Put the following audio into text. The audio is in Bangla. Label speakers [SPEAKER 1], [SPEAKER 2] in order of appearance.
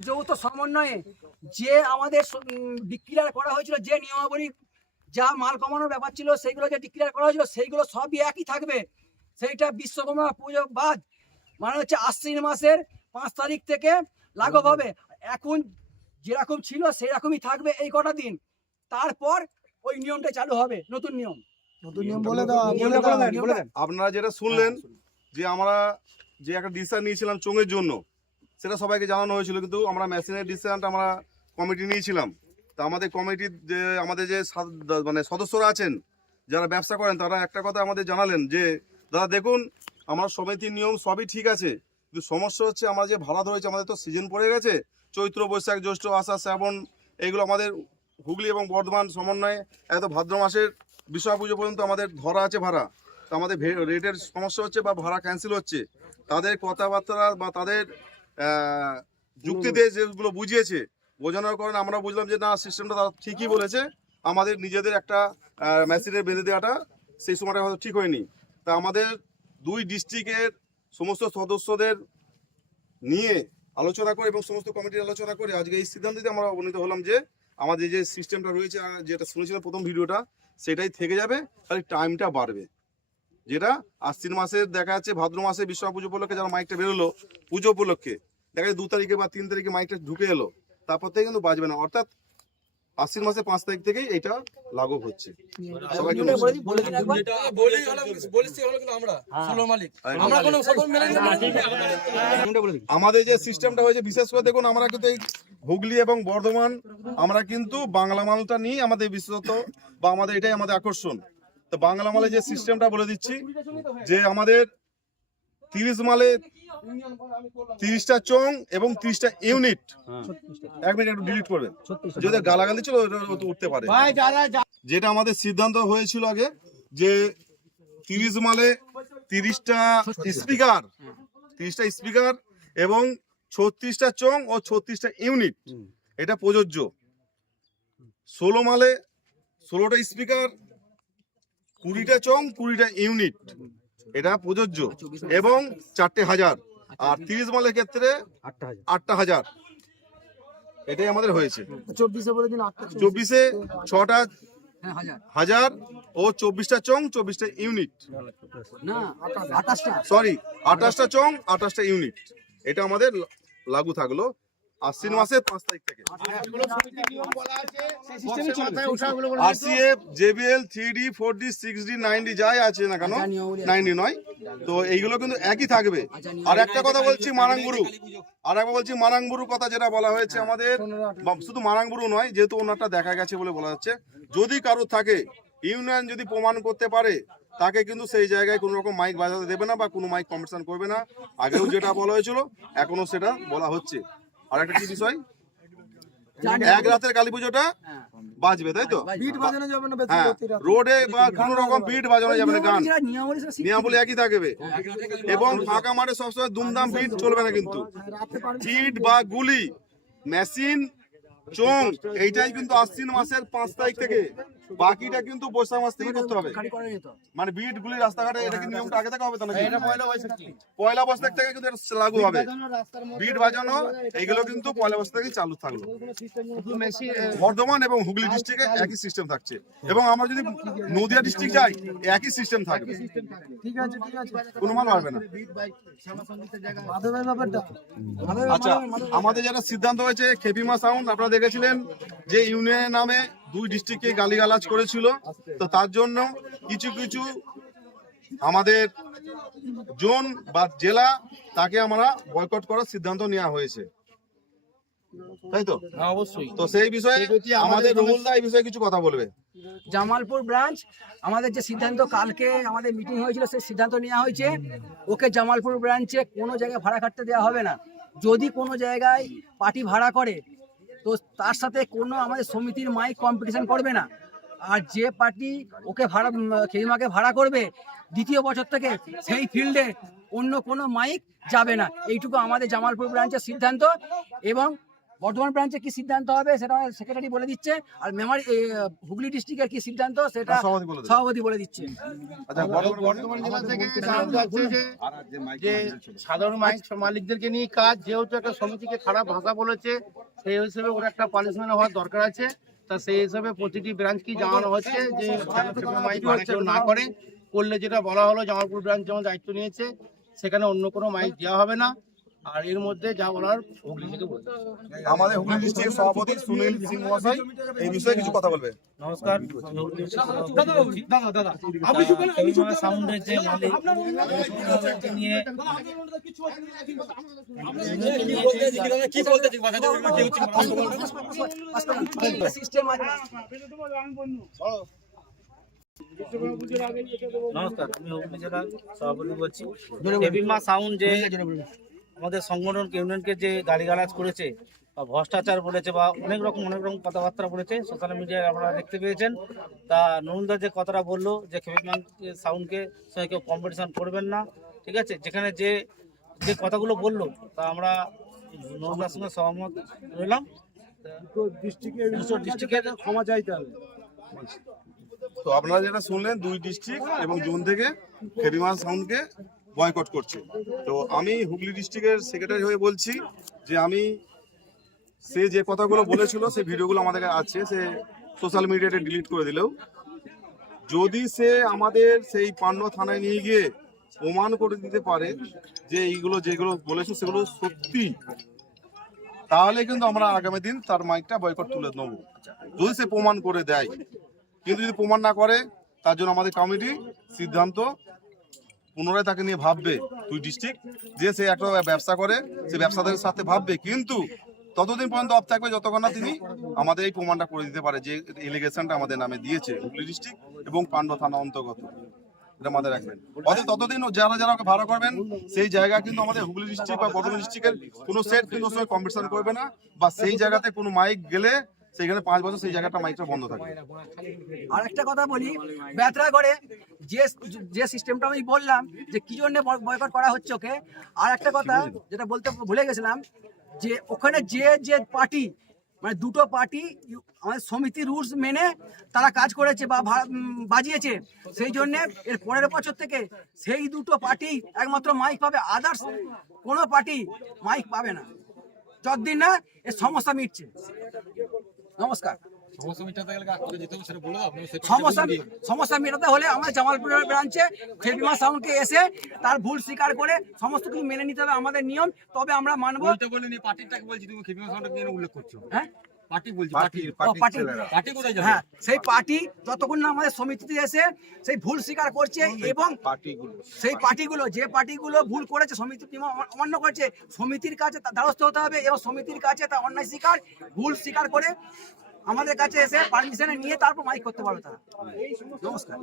[SPEAKER 1] যৌথ সমন্বয়ে যে আমাদের ডিক্লিয়ার করা হয়েছিল যে নিয়মাবলী যা মাল কমানোর ব্যাপার ছিল সেইগুলো যে ডিক্লিয়ার করা হয়েছিল সেইগুলো সবই একই থাকবে। সেইটা বিশ্বকর্মা পুজো বাদ মানে হচ্ছে আশ্বিন মাসের পাঁচ তারিখ থেকে লাঘব হবে। এখন যেরকম ছিল সেরকমই থাকবে এই কটা দিন। তারপর ওই নিয়মটা চালু হবে নতুন নিয়ম।
[SPEAKER 2] নতুন নিয়ম বলে দাও
[SPEAKER 1] নিয়মটা বলে দেন, বলে দেন।
[SPEAKER 3] আপনারা যেটা শুনলেন যে আমরা যে একটা ডিসিশন নিয়েছিলাম চোঙের জন্য সেটা সবাইকে জানানো হয়েছিল, কিন্তু আমরা মেশিনের ডিসিশনটা আমরা কমিটি নিয়েছিলাম। তা আমাদের কমিটির যে, আমাদের যে মানে সদস্যরা আছেন, যারা ব্যবসা করেন, তারা একটা কথা আমাদের জানালেন যে, দাদা, দেখুন, আমার সমিতির নিয়ম সবই ঠিক আছে, কিন্তু সমস্যা হচ্ছে আমরা যে ভাড়া ধরেছি, আমাদের তো সিজন পড়ে গেছে, চৈত্র, বৈশাখ, জ্যৈষ্ঠ, আষাঢ়, শ্রাবণ এইগুলো আমাদের হুগলি এবং বর্ধমান সমন্বয়ে এত ভাদ্র মাসের বিশ্বকর্মা পুজো পর্যন্ত আমাদের ধরা আছে ভাড়া। তো আমাদের রেটের সমস্যা হচ্ছে বা ভাড়া ক্যান্সেল হচ্ছে। তাদের কথাবার্তা বা তাদের আহ, দিয়ে যেগুলো বুঝিয়েছে বোঝানোর কারণে আমরা বুঝলাম যে না সিস্টেমটা তারা ঠিকই বলেছে। আমাদের নিজেদের একটা মেশিনের বেঁধে দেওয়াটা সেই সময়টা হয়তো ঠিক হয়নি। তা আমাদের দুই ডিস্ট্রিক্টের সমস্ত সদস্যদের নিয়ে আলোচনা করে এবং সমস্ত কমিটির আলোচনা করে আজকে এই সিদ্ধান্তে আমরা অবনীত হলাম যে আমাদের যে সিস্টেমটা রয়েছে আর যেটা শুনেছিলাম প্রথম ভিডিওটা সেটাই থেকে যাবে খালি টাইমটা বাড়বে। যেটা আশ্বিন মাসের দেখা যাচ্ছে ভাদ্র মাসে বিশ্বকর্মা পুজো উপলক্ষে যারা মাইকটা বেরোলো পুজো উপলক্ষে দেখা যায় দু তারিখে বা তিন তারিখে মাইকটা ঢুকে এলো তারপর থেকে কিন্তু বাজবে না। অর্থাৎ আশ্বিন মাসের পাঁচ তারিখ থেকেই এটা লাগু হচ্ছে।
[SPEAKER 1] নিয়মটা বলে দিন।
[SPEAKER 3] আমাদের যে সিস্টেমটা হয়েছে বিশেষ করে দেখুন আমরা কিন্তু এই হুগলি এবং বর্ধমান আমরা কিন্তু বাংলা মালটা নিয়ে আমাদের বিশেষত বা আমাদের এটাই আমাদের আকর্ষণ। তো বাংলা মালে যে সিস্টেমটা বলে দিচ্ছি যে আমাদের তিরিশ মালে তিরিশটা চং এবং তিরিশটা ইউনিট। এক মিনিট একটু ডিলিট করবে যদি গালাগালি ছিল উঠতে পারে। যেটা আমাদের সিদ্ধান্ত হয়েছিল আগে যে তিরিশ মালে তিরিশটা স্পিকার তিরিশটা স্পিকার এবং ছত্রিশটা চং ও ছত্রিশটা ইউনিট এটা প্রযোজ্য। ষোলো মালে ষোলোটা স্পিকার কুড়িটা চং কুড়িটা ইউনিট। এটা প্রযোজ্য। এবং চারটে হাজার। আর তিরিশ মালের ক্ষেত্রে আটটা হাজার। এটাই আমাদের হয়েছে।
[SPEAKER 2] চব্বিশে
[SPEAKER 3] ছটা
[SPEAKER 1] হ্যাঁ, হাজার।
[SPEAKER 3] হাজার ও চব্বিশটা চং চব্বিশটা ইউনিট।
[SPEAKER 1] আঠাশটা।
[SPEAKER 3] সরি আঠাশটা চং আঠাশটা ইউনিট। এটা আমাদের লাগু থাকল। আশ্বিন মাসের পাঁচ তারিখ থেকে। RCF JBL three D four D six D nine D যাই আছে না কেন নাইন ডি নয়। তো এইগুলো কিন্তু একই থাকবে। আর একটা কথা বলছি আর একবার বলছি মারাঙ্গুরু কথা যেটা বলা হয়েছে আমাদের শুধু নয় যেহেতু ওনারটা দেখা গেছে বলে বলা যাচ্ছে যদি কারও থাকে ইউনিয়ন যদি প্রমাণ করতে পারে তাকে কিন্তু সেই জায়গায় কোনো রকম মাইক বাজাতে দেবে না বা কোনো মাইক কম্পিটিশন করবে না। আগেও যেটা বলা হয়েছিল এখনও সেটা বলা হচ্ছে। আর একটা কি বিষয়? এক রাতের কালী পুজোটা বাজবে তাই তো?
[SPEAKER 2] বিট বাজানো যাবে না
[SPEAKER 3] হ্যাঁ। রোডে বা কোনো রকম বিট বাজানো যাবে না গান।
[SPEAKER 1] নিয়মাবলী
[SPEAKER 3] একই থাকবে। এবং ফাঁকা মাঠে সবসময় দুমদাম বিট চলবে না কিন্তু।
[SPEAKER 2] চিট
[SPEAKER 3] বিট বা গুলি মেশিন চোং এইটাই কিন্তু আশ্বিন মাসের পাঁচ তারিখ থেকে। বাকিটা কিন্তু বৈশাখ মাস থেকে করতে হবে। মানে বিট গুলি রাস্তাঘাটে এটা কি নিয়মটা আগে থেকে হবে তো নাকি? পয়লা বৈশাখ থেকে কিন্তু এটা লাগু হবে। বিট বাজানো এইগুলো কিন্তু পয়লা বৈশাখ থেকে চালু থাকল। বর্ধমান এবং হুগলি ডিস্ট্রিক্টে একই সিস্টেম থাকছে। এবং আমরা যদি নদিয়া ডিস্ট্রিক্ট যাই একই সিস্টেম থাকবে।
[SPEAKER 2] ঠিক আছে ঠিক আছে।
[SPEAKER 3] কোনো মাল পারবে না। আচ্ছা আমাদের যারা সিদ্ধান্ত হয়েছে খেপিমা সাউন্ড আপনারা দেখেছিলেন যে ইউনিয়নের নামে দুই ডিস্ট্রিক্টকে গালিগালাজ করেছিল। তো তার জন্য কিছু কিছু আমাদের জোন বা জেলা তাকে আমরা বয়কট করার সিদ্ধান্ত নেওয়া হয়েছে। তাই তো?
[SPEAKER 4] হ্যাঁ, অবশ্যই।
[SPEAKER 3] তো সেই বিষয়ে আমাদের রুহুল দা এই বিষয়ে কিছু কথা বলবে?
[SPEAKER 1] জামালপুর ব্রাঞ্চ আমাদের যে সিদ্ধান্ত কালকে আমাদের মিটিং হয়েছিল সেই সিদ্ধান্ত নেওয়া হয়েছে। ওকে জামালপুর ব্রাঞ্চে কোনো জায়গায় ভাড়া খাটতে দেওয়া হবে না। যদি কোনো জায়গায় পার্টি ভাড়া করে তো তার সাথে কোনো আমাদের সমিতির মাই কম্পিটিশন করবে না। আর যে পার্টি ওকে ভাড়া খেলিমাকে ভাড়া করবে দ্বিতীয় বছর থেকে সেই ফিল্ডে অন্য কোনো মাইক যাবে না। এইটুকু আমাদের জামালপুর ব্রাঞ্চের সিদ্ধান্ত এবং বর্ধমান ব্রাঞ্চে কি সিদ্ধান্ত হবে সেটা সেক্রেটারি বলে দিচ্ছে আর মেমারি হুগলি ডিস্ট্রিক্টের কি সিদ্ধান্ত সেটা
[SPEAKER 3] সভাপতি বলে
[SPEAKER 1] দিচ্ছে।
[SPEAKER 3] আচ্ছা
[SPEAKER 5] যে সাধারণ মাইক মালিকদেরকে নিয়ে কাজ যেহেতু একটা সমিতিকে খারাপ ভাষা বলেছে সেই হিসেবে ওর একটা পানিশমেন্ট হওয়ার দরকার আছে। তা সেই হিসেবে প্রতিটি ব্রাঞ্চকে জানানো হচ্ছে যে যেন মাইক ভাড়া না করে করলে যেটা বলা হলো জামালপুর ব্রাঞ্চ যেমন দায়িত্ব নিয়েছে সেখানে অন্য কোনো মাইক দেওয়া হবে না। আর এর মধ্যে যা বলার হুগলি থেকে বলছে
[SPEAKER 3] আমাদের হুগলি ডিস্ট্রিক্টের সভাপতি সুনীল সিং মহাশয় এই বিষয়ে কিছু কথা বলবে
[SPEAKER 6] নমস্কার আমি হুগলি ডিস্ট্রিক্ট থেকে বলছি। তা, সাউন্ডের যে মালিক নিয়ে
[SPEAKER 4] কি বলতেছি বাজারে কি হচ্ছে
[SPEAKER 1] সিস্টেম আছে
[SPEAKER 6] নমস্কার আমি হুগলি জেলার সভাপতি বলছি সাউন্ড যে আমাদের সংগঠন ইউনিয়নকে যে গালিগালাজ করেছে বা ভ্রষ্টাচার বলেছে বা অনেক রকম অনেক রকম কথাবার্তা বলেছে সোশ্যাল মিডিয়ায় আপনারা দেখতে পেয়েছেন। তা নরুনদা যে কথাটা বলল যে হেভিমান সাউন্ডকে সঙ্গে কেউ কম্পিটিশান করবেন না ঠিক আছে? যেখানে যে যে কথাগুলো বলল তা আমরা নরুনদার সঙ্গে সহমত রইলাম। ডিস্ট্রিক্টের
[SPEAKER 2] ক্ষমা চাইতে হবে
[SPEAKER 3] তো আপনারা যেটা শুনলেন দুই ডিস্ট্রিক্ট এবং জোন থেকে খেরিমা সাউন্ডকে বয়কট করছে। তো আমি হুগলি ডিস্ট্রিক্টের সেক্রেটারি হয়ে বলছি যে আমি সে যে কথাগুলো বলেছিল সেই ভিডিওগুলো আমাদের কাছে আছে, সে সোশ্যাল মিডিয়াতে ডিলিট করে দিলেও। যদি সে আমাদের সেই পান্ন থানায় নিয়ে গিয়ে প্রমাণ করে দিতে পারে যে এইগুলো যেগুলো বলেছে সেগুলো সত্যি, তাহলে কিন্তু আমরা আগামী দিন তার মাইকটা বয়কট তুলে নেব। যদি সে প্রমাণ করে দেয়, কিন্তু যদি প্রমাণ না করে, তার জন্য আমাদের কমিটি সিদ্ধান্ত পুনরায় তাকে নিয়ে ভাববে দুই ডিস্ট্রিক্ট যে সে একটা ব্যবসা করে, সে ব্যবসাদারের সাথে ভাববে। কিন্তু ততদিন পর্যন্ত অফ থাকবে যতক্ষণ না তিনি আমাদের এই প্রমাণটা করে দিতে পারে যে এলিগেশনটা আমাদের নামে দিয়েছে হুগলি ডিস্ট্রিক্ট এবং পান্ড থানা অন্তর্গত। এটা আমাদের রাখবেন। অতএব ততদিন যারা যারা ওকে ভাড়া করবেন, সেই জায়গা কিন্তু আমাদের হুগলি ডিস্ট্রিক্ট বা বর্ধমান ডিস্ট্রিক্টের কোনো সেট কিন্তু সঙ্গে কম্পিটিশন করবে না বা সেই জায়গাতে কোনো মাইক গেলে সেইখানে পাঁচ বছর সেই জায়গাটা মাইকটা বন্ধ থাকবে
[SPEAKER 1] আর একটা কথা বলি ব্যথা করে যে যে সিস্টেমটা আমি বললাম যে কি জন্য বয়কট করা হচ্ছে ওকে আর একটা কথা যেটা বলতে ভুলে গেছিলাম যে ওখানে যে যে পার্টি মানে দুটো পার্টি আমাদের সমিতি রুলস মেনে তারা কাজ করেছে বা বাজিয়েছে সেই জন্যে এর পরের বছর থেকে সেই দুটো পার্টি একমাত্র মাইক পাবে আদার্স কোনো পার্টি মাইক পাবে না। যতদিন না এর সমস্যা মিটছে। নমস্কার।
[SPEAKER 4] সমস্যা
[SPEAKER 1] সমস্যা সমস্যা মেটাতে হলে আমাদের জামালপুরের ব্রাঞ্চে ফেবিমা সাউন্ডকে এসে তার ভুল স্বীকার করে সমস্ত কিছু মেনে নিতে হবে আমাদের নিয়ম। তবে আমরা মানবো
[SPEAKER 4] বলতে বলে নি পার্টিটাকে বলছি তুমি ফেবিমা সাউন্ডকে উল্লেখ করছ।
[SPEAKER 1] হ্যাঁ?
[SPEAKER 4] পার্টি বলছি পার্টি
[SPEAKER 1] ও, পার্টি।
[SPEAKER 4] পার্টি কোথায় যাবে?
[SPEAKER 1] হ্যাঁ সেই পার্টি। যতক্ষণ না আমাদের সমিতিতে এসে সেই ভুল স্বীকার করছে এবং সেই পার্টিগুলো যে পার্টিগুলো ভুল করেছে সমিতি অমান্য করেছে সমিতির কাছে দ্বারস্থ হতে হবে এবং সমিতির কাছে তা অন্যায় স্বীকার ভুল স্বীকার করে আমাদের কাছে এসে পারমিশনে নিয়ে তারপর মাইক করতে পারবে তারা। নমস্কার।